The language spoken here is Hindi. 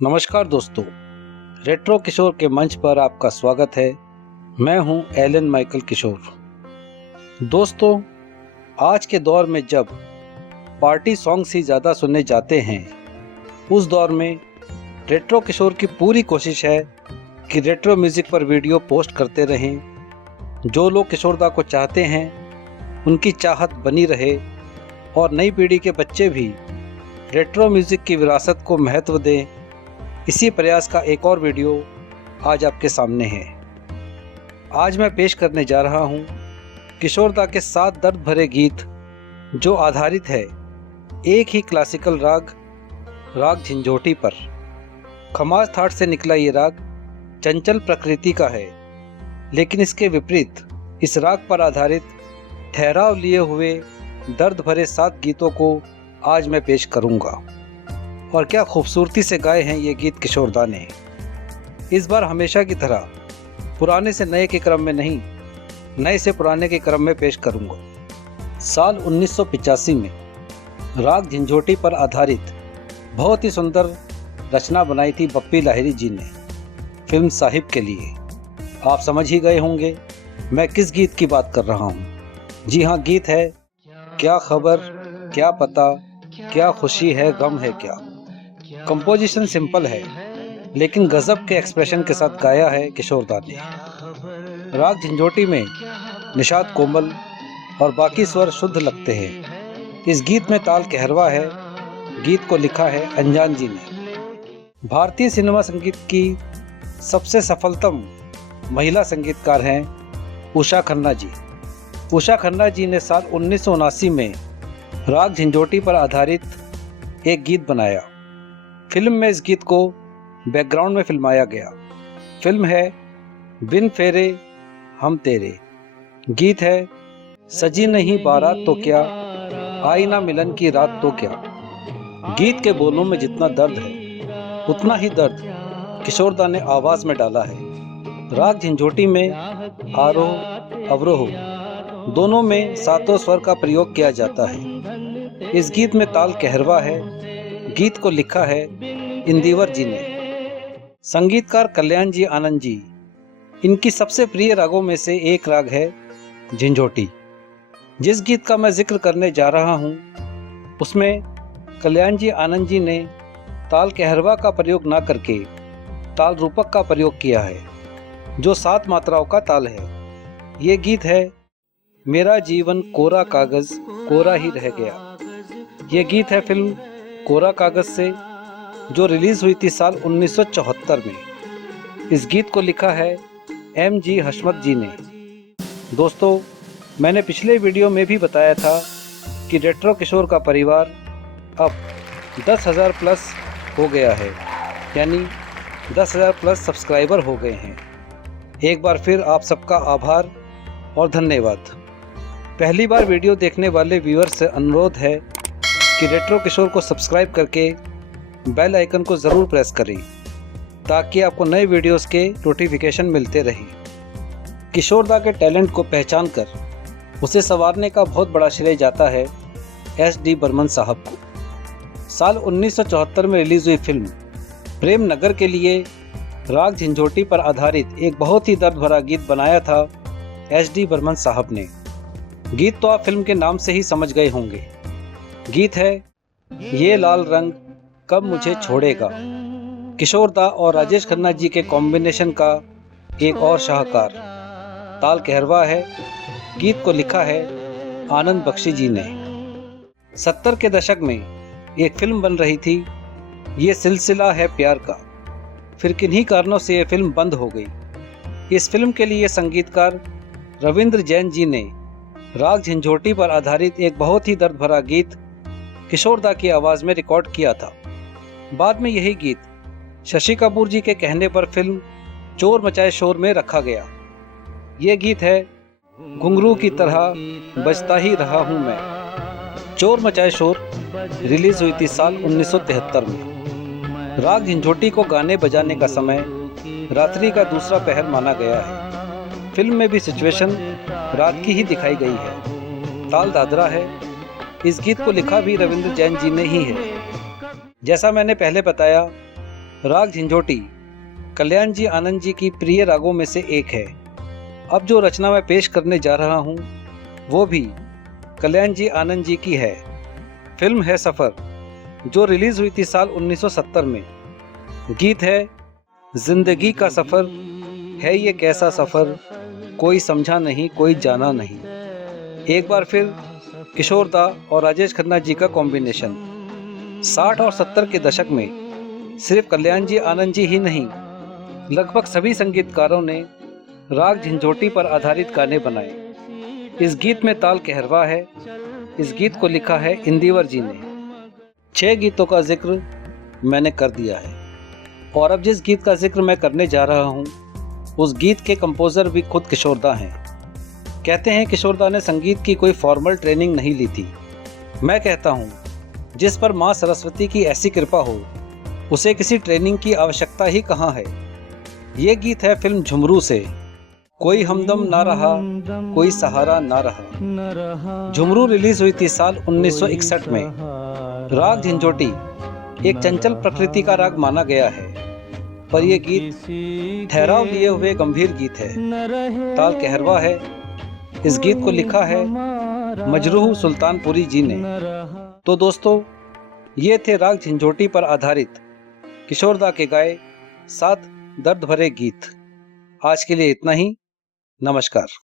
नमस्कार दोस्तों, रेट्रो किशोर के मंच पर आपका स्वागत है। मैं हूं एलन माइकल किशोर। दोस्तों, आज के दौर में जब पार्टी सॉन्ग्स ही ज़्यादा सुने जाते हैं, उस दौर में रेट्रो किशोर की पूरी कोशिश है कि रेट्रो म्यूज़िक पर वीडियो पोस्ट करते रहें। जो लोग किशोरदा को चाहते हैं उनकी चाहत बनी रहे और नई पीढ़ी के बच्चे भी रेट्रो म्यूज़िक की विरासत को महत्व दें। इसी प्रयास का एक और वीडियो आज आपके सामने है। आज मैं पेश करने जा रहा हूँ किशोरदा के 7 दर्द भरे गीत, जो आधारित है एक ही क्लासिकल राग झंझोटी पर। खमाज थाट से निकला ये राग चंचल प्रकृति का है, लेकिन इसके विपरीत इस राग पर आधारित ठहराव लिए हुए दर्द भरे 7 गीतों को आज मैं पेश करूँगा। और क्या खूबसूरती से गाए हैं ये गीत किशोरदा ने। इस बार हमेशा की तरह पुराने से नए के क्रम में नहीं, नए से पुराने के क्रम में पेश करूंगा। साल 1985 में राग झंझोटी पर आधारित बहुत ही सुंदर रचना बनाई थी बप्पी लाहिरी जी ने फिल्म साहिब के लिए। आप समझ ही गए होंगे मैं किस गीत की बात कर रहा हूँ। जी हाँ, गीत है क्या खबर क्या पता, क्या खुशी है गम है क्या। कंपोजिशन सिंपल है, लेकिन गजब के एक्सप्रेशन के साथ गाया है किशोरदा ने। राग झंझोटी में निषाद कोमल और बाकी स्वर शुद्ध लगते हैं। इस गीत में ताल कहरवा है। गीत को लिखा है अनजान जी ने। भारतीय सिनेमा संगीत की सबसे सफलतम महिला संगीतकार हैं उषा खन्ना जी। उषा खन्ना जी ने साल 1979 में राग झंझोटी पर आधारित एक गीत बनाया। फिल्म में इस गीत को बैकग्राउंड में फिल्माया गया। फिल्म है बिन फेरे हम तेरे। गीत है सजी नहीं बारात तो क्या, आई ना मिलन की रात तो क्या। गीत के बोलों में जितना दर्द है, उतना ही दर्द किशोरदा ने आवाज़ में डाला है। राग झंझोटी में आरोह अवरोह दोनों में सातों स्वर का प्रयोग किया जाता है। इस गीत में ताल कहरवा है। गीत को लिखा है इंदिवर जी ने। संगीतकार कल्याण जी आनंद जी। इनकी सबसे प्रिय रागों में से एक राग है झंझोटी। जिस गीत का मैं जिक्र करने जा रहा हूँ, उसमें कल्याण जी आनंद जी ने ताल कहरवा का प्रयोग ना करके ताल रूपक का प्रयोग किया है, जो 7 मात्राओं का ताल है। ये गीत है मेरा जीवन कोरा कागज कोरा ही रह गया। ये गीत है फिल्म कोरा कागज से, जो रिलीज हुई थी साल 1974 में। इस गीत को लिखा है MG हशमत जी ने। दोस्तों, मैंने पिछले वीडियो में भी बताया था कि रेट्रो किशोर का परिवार अब 10,000 प्लस हो गया है, यानी 10,000 प्लस सब्सक्राइबर हो गए हैं। एक बार फिर आप सबका आभार और धन्यवाद। पहली बार वीडियो देखने वाले व्यूअर्स से अनुरोध है कि रेट्रो किशोर को सब्सक्राइब करके बेल आइकन को ज़रूर प्रेस करें, ताकि आपको नए वीडियोस के नोटिफिकेशन मिलते रहें। किशोरदा के टैलेंट को पहचान कर उसे संवारने का बहुत बड़ा श्रेय जाता है SD बर्मन साहब को। साल 1974 में रिलीज़ हुई फिल्म प्रेम नगर के लिए राग झंझोटी पर आधारित एक बहुत ही दर्द भरा गीत बनाया था SD बर्मन साहब ने। गीत तो आप फिल्म के नाम से ही समझ गए होंगे। गीत है ये लाल रंग कब मुझे छोड़ेगा। किशोरदा और राजेश खन्ना जी के कॉम्बिनेशन का एक और शाहकार। ताल कहरवा है। गीत को लिखा है आनंद बख्शी जी ने। 70 के दशक में एक फिल्म बन रही थी, ये सिलसिला है प्यार का। फिर किन्हीं कारणों से ये फिल्म बंद हो गई। इस फिल्म के लिए संगीतकार रविंद्र जैन जी ने राग झंझोटी पर आधारित एक बहुत ही दर्द भरा गीत किशोरदा की आवाज़ में रिकॉर्ड किया था। बाद में यही गीत शशि कपूर जी के कहने पर फिल्म चोर मचाए शोर में रखा गया। ये गीत है घुंघरू की तरह बजता ही रहा हूँ मैं। चोर मचाए शोर रिलीज हुई थी साल 1973 में। राग झंझोटी को गाने बजाने का समय रात्रि का दूसरा पहर माना गया है। फिल्म में भी सिचुएशन रात की ही दिखाई गई है। ताल दादरा है। इस गीत को लिखा भी रविंद्र जैन जी ने ही है। जैसा मैंने पहले बताया, राग झंझोटी कल्याण जी आनंद जी की प्रिय रागों में से एक है। अब जो रचना मैं पेश करने जा रहा हूँ वो भी कल्याण जी आनंद जी की है। फिल्म है सफ़र, जो रिलीज हुई थी साल 1970 में। गीत है जिंदगी का सफ़र है ये कैसा सफ़र, कोई समझा नहीं कोई जाना नहीं। एक बार फिर किशोर दा और राजेश खन्ना जी का कॉम्बिनेशन। 60 और 70 के दशक में सिर्फ कल्याण जी आनंद जी ही नहीं, लगभग सभी संगीतकारों ने राग झंझोटी पर आधारित गाने बनाए। इस गीत में ताल कहरवा है। इस गीत को लिखा है इंदिवर जी ने। 6 गीतों का जिक्र मैंने कर दिया है और अब जिस गीत का जिक्र मैं करने जा रहा हूँ उस गीत के कंपोज़र भी खुद किशोर दा हैं। कहते हैं किशोर दा ने संगीत की कोई फॉर्मल ट्रेनिंग नहीं ली थी। मैं कहता हूँ जिस पर माँ सरस्वती की ऐसी कृपा हो उसे किसी ट्रेनिंग की आवश्यकता ही कहाँ है। ये गीत है फिल्म झुमरू से। कोई हमदम ना रहा, कोई सहारा ना रहा। झुमरू रिलीज हुई थी साल 1961 में। राग झंझोटी एक चंचल प्रकृति का राग माना गया है, पर यह गीत ठहराव लिए हुए गंभीर गीत है। ताल कहरवा है। इस गीत को लिखा है मजरूह सुल्तानपुरी जी ने। तो दोस्तों, ये थे राग झंझोटी पर आधारित किशोर दा के गाए 7 दर्द भरे गीत। आज के लिए इतना ही। नमस्कार।